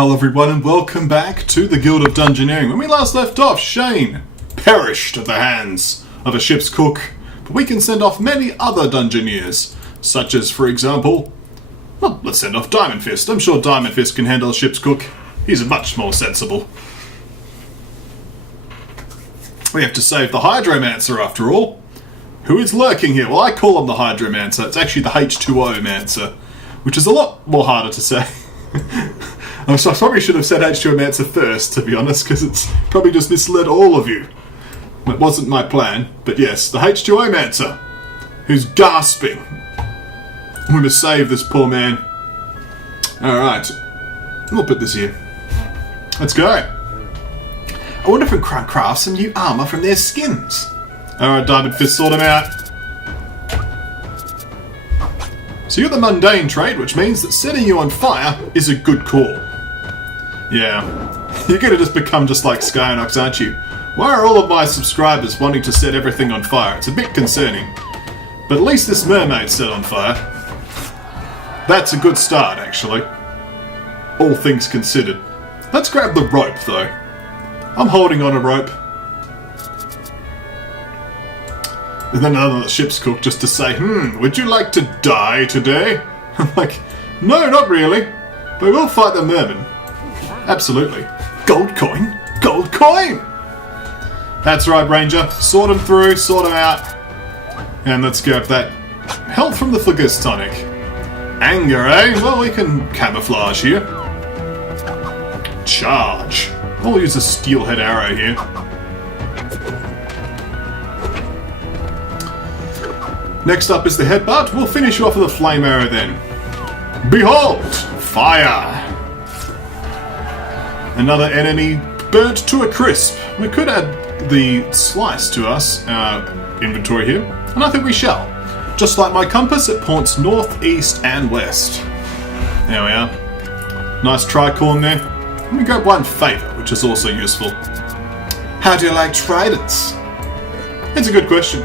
Hello everyone and welcome back to the Guild of Dungeoneering. When we last left off, Shane perished at the hands of a ship's cook, but we can send off many other Dungeoneers, such as, for example, well, let's send off Diamond Fist. I'm sure Diamond Fist can handle a ship's cook. He's much more sensible. We have to save the H2Omancer after all. Who is lurking here? Well, I call him the H2Omancer. It's actually the H2Omancer, which is a lot more harder to say. I probably should have said H2Omancer first, to be honest, because it's probably just misled all of you. It wasn't my plan, but yes, the H2Omancer, who's gasping. We must save this poor man. Alright, we'll put this here. Let's go. I wonder if we can craft some new armour from their skins. Alright, Diamond Fist, sort them out. So you're the mundane trait, which means that setting you on fire is a good call. Yeah, you're gonna just become just like Skynox, aren't you? Why are all of my subscribers wanting to set everything on fire? It's a bit concerning. But at least this mermaid's set on fire. That's a good start, actually. All things considered. Let's grab the rope, though. I'm holding on a rope. And then another ship's cook just to say, would you like to die today? I'm like, no, not really. But we'll fight the merman. Absolutely. Gold coin? Gold coin! That's right, Ranger. Sort them through, sort them out. And let's grab that health from the Phlegis tonic. Anger, eh? Well, we can camouflage here. Charge. We'll use a steelhead arrow here. Next up is the headbutt. We'll finish you off with a flame arrow then. Behold! Fire! Another enemy burnt to a crisp. We could add the slice to us, inventory here, and I think we shall. Just like my compass, it points north, east, and west. There we are. Nice tricorn there. Let me grab one favour, which is also useful. How do you like tridents? It's a good question.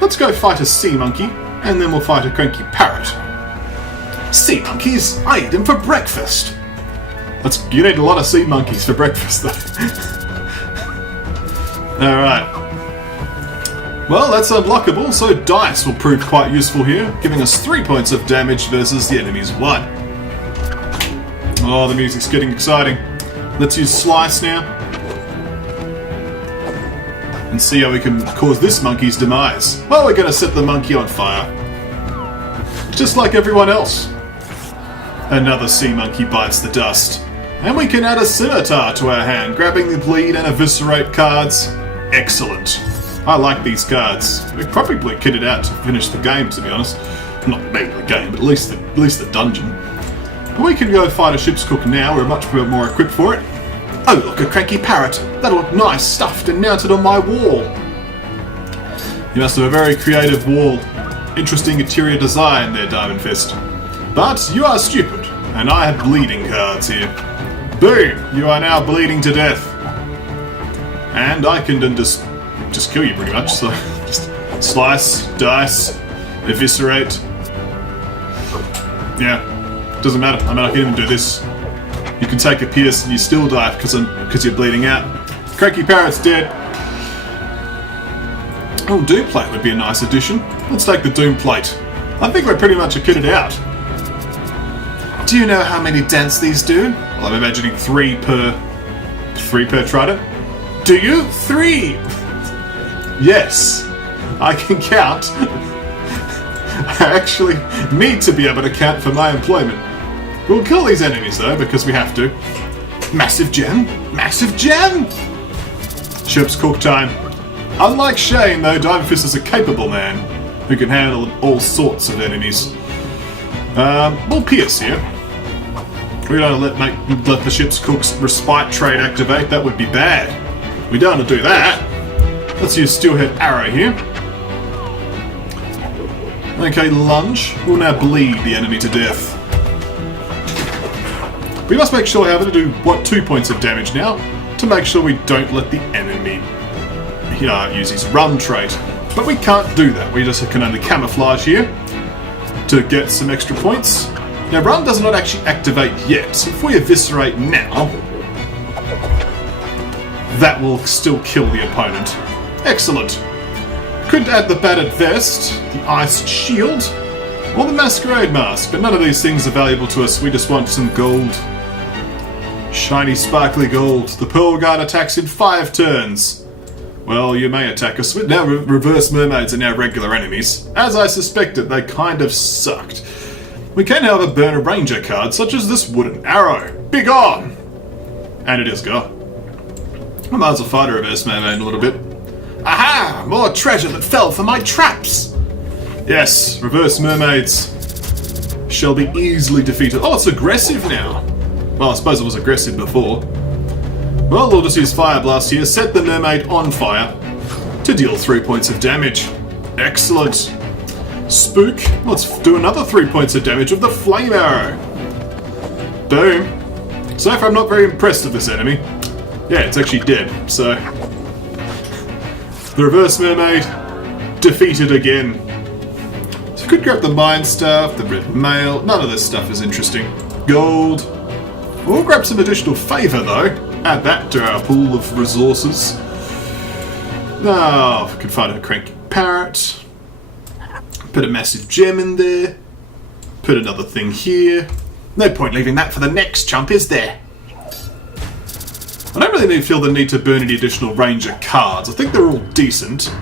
Let's go fight a sea monkey, and then we'll fight a cranky parrot. Sea monkeys? I eat them for breakfast. You need a lot of sea monkeys for breakfast, though. Alright. Well, that's unlockable, so dice will prove quite useful here, giving us 3 points of damage versus the enemy's 1. Oh, the music's getting exciting. Let's use Slice now. And see how we can cause this monkey's demise. Well, we're going to set the monkey on fire. Just like everyone else. Another sea monkey bites the dust. And we can add a scimitar to our hand, grabbing the bleed and eviscerate cards. Excellent. I like these cards. We're probably kitted out to finish the game, to be honest. Not maybe the game, but at least the dungeon. But we can go fight a ship's cook now. We're much more equipped for it. Oh, look, a cranky parrot. That'll look nice, stuffed and mounted on my wall. You must have a very creative wall. Interesting interior design there, Diamond Fist. But you are stupid, and I have bleeding cards here. Boom! You are now bleeding to death. And I can then just kill you pretty much, so just slice, dice, eviscerate. Yeah, doesn't matter. I mean, I can even do this. You can take a pierce and you still die because you're bleeding out. Cranky parrot's dead. Oh, Doom Plate would be a nice addition. Let's take the Doom Plate. I think we're pretty much kitted out. Do you know how many dents these do? Well, I'm imagining 3 per trident. Do you? 3! Yes, I can count. I actually need to be able to count for my employment. We'll kill these enemies though, because we have to. Massive gem! Massive gem! Ship's cook time. Unlike Shane though, Diamond Fist is a capable man who can handle all sorts of enemies. We'll pierce here. We don't let the ship's cook's respite trait activate, that would be bad. We don't want to do that. Let's use Steelhead Arrow here. Okay, lunge. We'll now bleed the enemy to death. We must make sure, however, to do, 2 points of damage now, to make sure we don't let the enemy use his run trait. But we can't do that. We just can only camouflage here to get some extra points. Now, run does not actually activate yet, so if we eviscerate now, that will still kill the opponent. Excellent. Could add the battered vest, the iced shield, or the masquerade mask, but none of these things are valuable to us. We just want some gold. Shiny, sparkly gold. The Pearl Guard attacks in 5 turns. Well, you may attack us. Now reverse mermaids are now regular enemies. As I suspected, they kind of sucked. We can, however, burn a ranger card, such as this wooden arrow. Be gone! And it is gone. I might as well fight a reverse mermaid in a little bit. Aha! More treasure that fell for my traps! Yes, reverse mermaids shall be easily defeated. Oh, it's aggressive now. Well, I suppose it was aggressive before. Well, we'll just use Fire Blast here, set the mermaid on fire to deal 3 points of damage. Excellent. Spook, let's do another 3 points of damage with the Flame Arrow. Boom. So far I'm not very impressed with this enemy. Yeah, it's actually dead, so... The Reverse Mermaid defeated again. So I could grab the Mind Staff, the Red Mail, none of this stuff is interesting. Gold. We'll grab some additional favour though. Add that to our pool of resources. Now, if we could find a cranky parrot. Put a massive gem in there. Put another thing here. No point leaving that for the next chump, is there? I don't really feel the need to burn any additional ranger cards. I think they're all decent.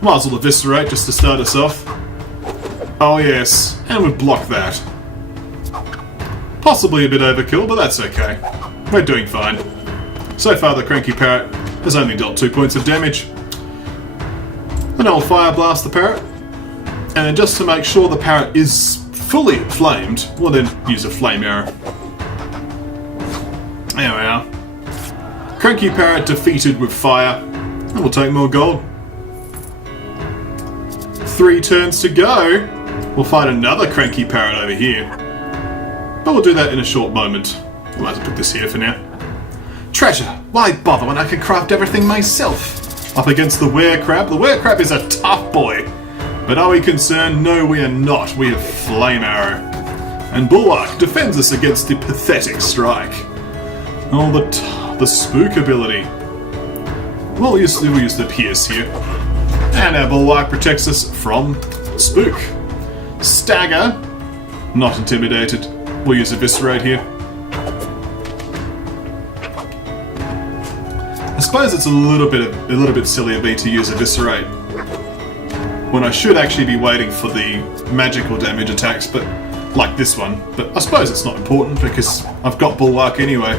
Might as well eviscerate just to start us off. Oh yes, and we'd block that. Possibly a bit overkill, but that's okay. We're doing fine. So far the cranky parrot has only dealt 2 points of damage. Then I'll Fire Blast the parrot. And then just to make sure the parrot is fully inflamed, we'll then use a Flame Arrow. There we are. Cranky parrot defeated with fire. And we'll take more gold. 3 turns to go. We'll find another cranky parrot over here. But we'll do that in a short moment. We might as well put this here for now. Treasure! Why bother when I can craft everything myself? Up against the Werecrab. The Werecrab is a tough boy. But are we concerned? No, we are not. We have Flame Arrow. And Bulwark defends us against the pathetic strike. Oh, the spook ability. We'll use the Pierce here. And our Bulwark protects us from spook. Stagger. Not intimidated. We'll use Eviscerate here. I suppose it's a little bit silly of me to use Eviscerate when I should actually be waiting for the magical damage attacks, but like this one. But I suppose it's not important because I've got Bulwark anyway.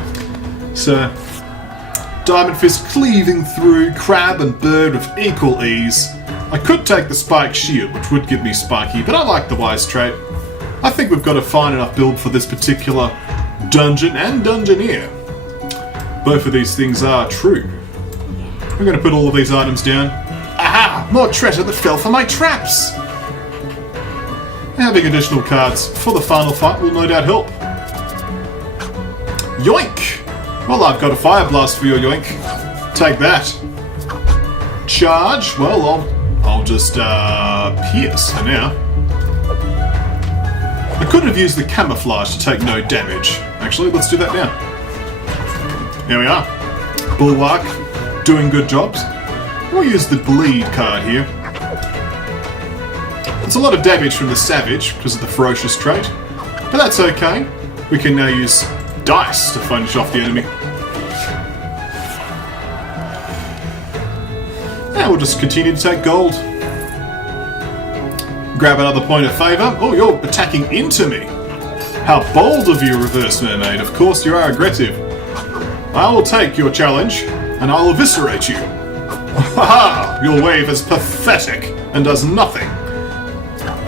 So, Diamond Fist cleaving through crab and bird with equal ease. I could take the Spike Shield, which would give me Spiky, but I like the Wise trait. I think we've got a fine enough build for this particular dungeon and Dungeoneer. Both of these things are true. We're going to put all of these items down. Aha! More treasure that fell for my traps! Having additional cards for the final fight will no doubt help. Yoink! Well, I've got a Fire Blast for your Yoink. Take that. Charge? Well, I'll just Pierce for now. I could have used the Camouflage to take no damage. Actually, let's do that now. Here we are. Bulwark, doing good jobs. We'll use the Bleed card here. It's a lot of damage from the Savage because of the Ferocious trait, but that's okay. We can now use Dice to finish off the enemy. And we'll just continue to take gold. Grab another point of favour. Oh, you're attacking into me. How bold of you, Reverse Mermaid. Of course you are aggressive. I will take your challenge, and I'll eviscerate you. Haha! Your wave is pathetic, and does nothing.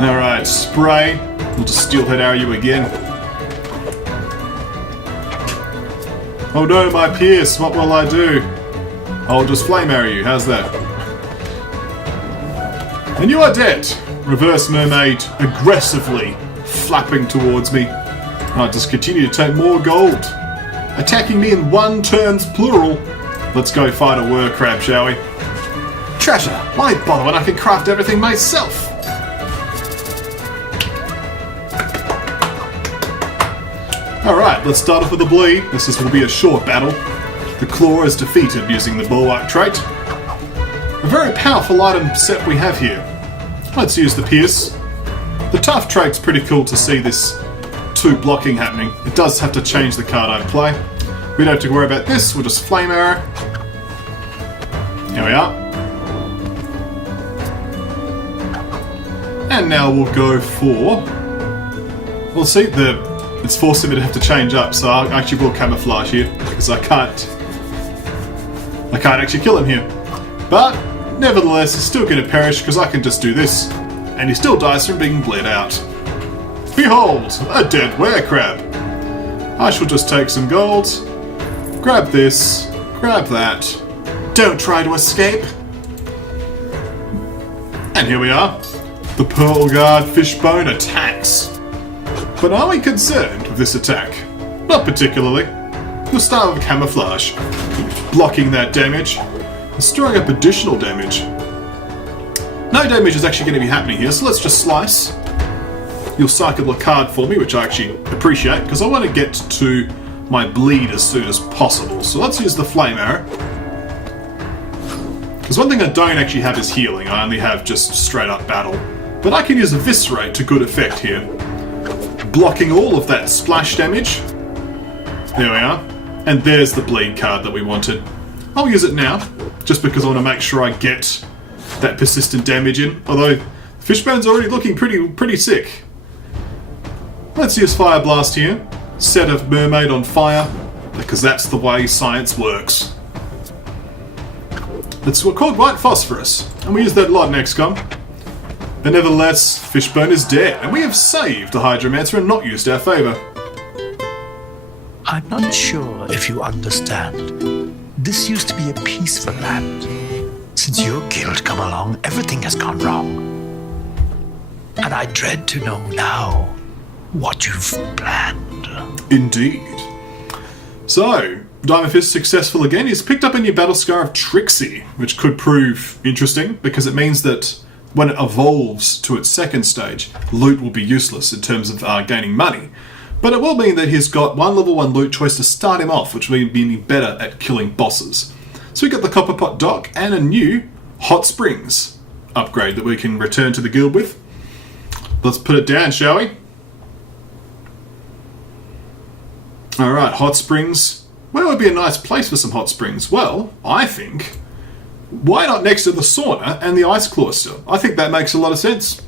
Alright, spray. We'll just Steelhead Arrow you again. Oh no, my Pierce, what will I do? I'll just Flame Arrow you, how's that? And you are dead! Reverse Mermaid aggressively flapping towards me. I'll just continue to take more gold. Attacking me in 1 turns plural. Let's go fight a Werecrab, shall we? Treasure! Why bother when I can craft everything myself? Alright, let's start off with the bleed. This will be a short battle. The claw is defeated using the bulwark trait. A very powerful item set we have here. Let's use the pierce. The tough trait's pretty cool to see this 2 blocking happening. It does have to change the card I play. We don't have to worry about this, we'll just flame arrow. Here we are. And now we'll go for... We'll see, it's forcing me to have to change up, so I actually will camouflage here, because I can't actually kill him here. But, nevertheless, he's still going to perish, because I can just do this. And he still dies from being bled out. Behold, a dead were-crab. I shall just take some gold, grab this, grab that. Don't try to escape. And here we are. The Pearl Guard Fishbone attacks. But are we concerned with this attack? Not particularly. We'll start with camouflage. Blocking that damage. And storing up additional damage. No damage is actually going to be happening here, so let's just slice. You'll cycle a card for me, which I actually appreciate, because I want to get to my bleed as soon as possible. So let's use the flame arrow. Because one thing I don't actually have is healing. I only have just straight up battle. But I can use Eviscerate to good effect here. Blocking all of that splash damage. There we are. And there's the bleed card that we wanted. I'll use it now, just because I want to make sure I get that persistent damage in. Although, Fishbone's already looking pretty sick. Let's use Fire Blast here. Set a mermaid on fire, because that's the way science works. It's called White Phosphorus, and we use that a lot in XCOM. But nevertheless, Fishbone is dead, and we have saved the H2Omancer and not used our favour. I'm not sure if you understand. This used to be a peaceful land. Since your guild come along, everything has gone wrong. And I dread to know now what you've planned. Indeed. So, Diamond Fist successful again. He's picked up a new battle scar of Trixie, which could prove interesting, because it means that when it evolves to its second stage, loot will be useless in terms of gaining money. But it will mean that he's got one level 1 loot choice to start him off, which will be better at killing bosses. So we got the Copper Pot Dock and a new Hot Springs upgrade that we can return to the guild with. Let's put it down, shall we? Alright, Hot Springs. Where would be a nice place for some hot springs? Well, I think, why not next to the sauna and the ice cloister? I think that makes a lot of sense.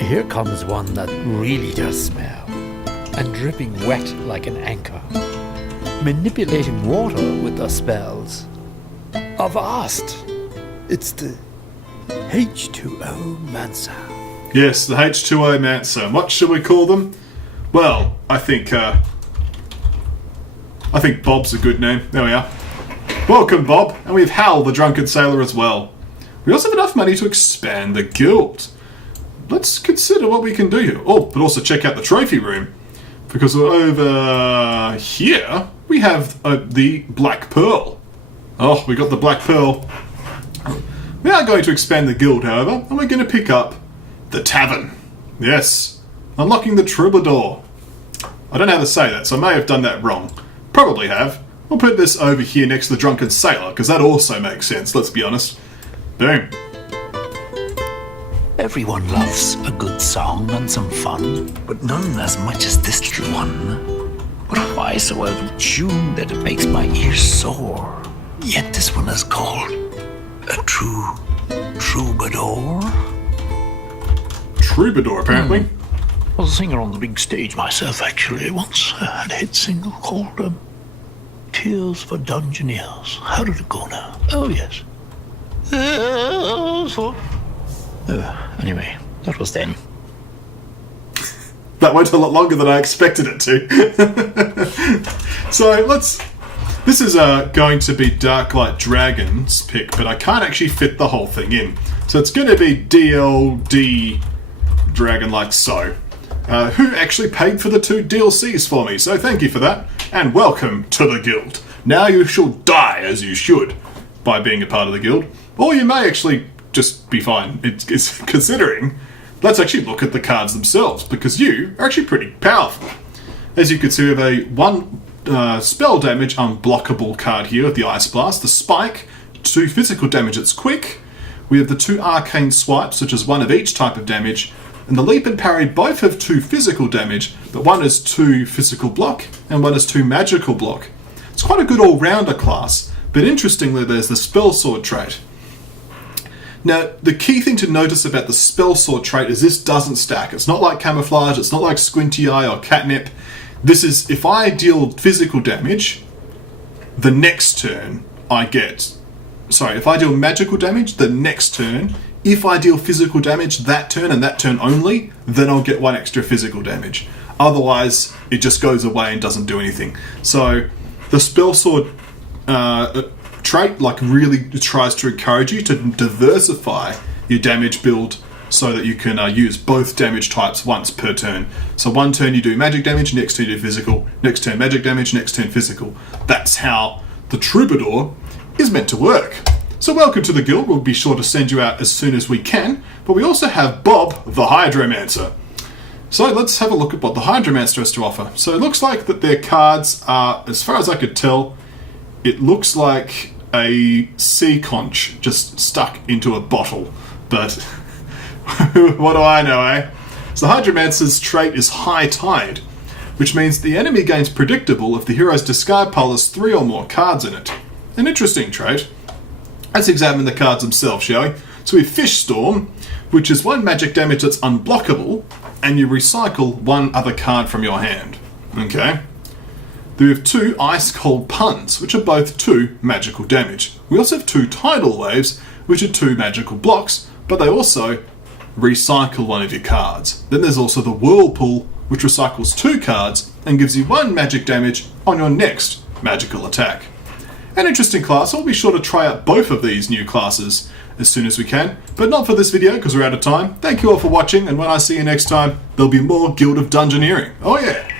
Here comes one that really does smell, and dripping wet like an anchor. Manipulating water with the spells. Avast! It's the H2Omancer. Yes, the H2Omancer. What should we call them? Well, I think Bob's a good name. There we are. Welcome, Bob. And we have Hal, the drunken sailor, as well. We also have enough money to expand the guild. Let's consider what we can do here. Oh, but also check out the trophy room. Because over here, we have the Black Pearl. Oh, we got the Black Pearl. We are going to expand the guild, however, and we're going to pick up the Tavern. Yes. Unlocking the Troubadour. I don't know how to say that, so I may have done that wrong. Probably have. We'll put this over here next to the Drunken Sailor, because that also makes sense, let's be honest. Boom. Everyone loves a good song and some fun, but none as much as this little one. But why so out of tune that it makes my ears sore? Yet this one is called a true troubadour. Troubadour, apparently. I was a singer on the big stage myself, actually. Once I had a hit single called Tears for Dungeoneers. How did it go now? Oh, yes. Anyway, that was then. That went a lot longer than I expected it to. So this is going to be Darklight Dragon's pick, but I can't actually fit the whole thing in. So it's going to be DLD Dragon like so. Who actually paid for the 2 DLCs for me, so thank you for that, and welcome to the guild. Now you shall die as you should by being a part of the guild, or you may actually just be fine. It's considering let's actually look at the cards themselves, because you are actually pretty powerful. As you can see, we have a 1 spell damage unblockable card here with the Ice Blast, the Spike, 2 physical damage, it's quick. We have the 2 arcane swipes, which is 1 of each type of damage, and the leap and parry both have 2 physical damage, but 1 is 2 physical block and 1 is 2 magical block. It's quite a good all-rounder class, but interestingly there's the spell sword trait. Now, the key thing to notice about the spell sword trait is this doesn't stack. It's not like camouflage, it's not like squinty eye or catnip. This is, if I deal physical damage, the next turn I get... Sorry, if I deal magical damage, the next turn, if I deal physical damage that turn and that turn only, then I'll get 1 extra physical damage. Otherwise, it just goes away and doesn't do anything. So, the spell sword trait really tries to encourage you to diversify your damage build so that you can use both damage types once per turn. So one turn you do magic damage, next turn you do physical, next turn magic damage, next turn physical. That's how the Troubadour is meant to work. So welcome to the guild. We'll be sure to send you out as soon as we can, but we also have Bob the H2Omancer. So let's have a look at what the H2Omancer has to offer. So it looks like that their cards are, as far as I could tell, it looks like a sea conch just stuck into a bottle. But what do I know, eh? So the H2Omancer's trait is High Tide, which means the enemy gains predictable if the hero's discard pile has 3 or more cards in it. An interesting trait. Let's examine the cards themselves, shall we? So we have Fish Storm, which is 1 magic damage that's unblockable, and you recycle 1 other card from your hand. Okay. Then we have 2 Ice Cold Puns, which are both 2 magical damage. We also have 2 Tidal Waves, which are 2 magical blocks, but they also recycle 1 of your cards. Then there's also the Whirlpool, which recycles 2 cards and gives you 1 magic damage on your next magical attack. An interesting class. I'll be sure to try out both of these new classes as soon as we can, but not for this video because we're out of time. Thank you all for watching, and when I see you next time, there'll be more Guild of Dungeoneering. Oh yeah!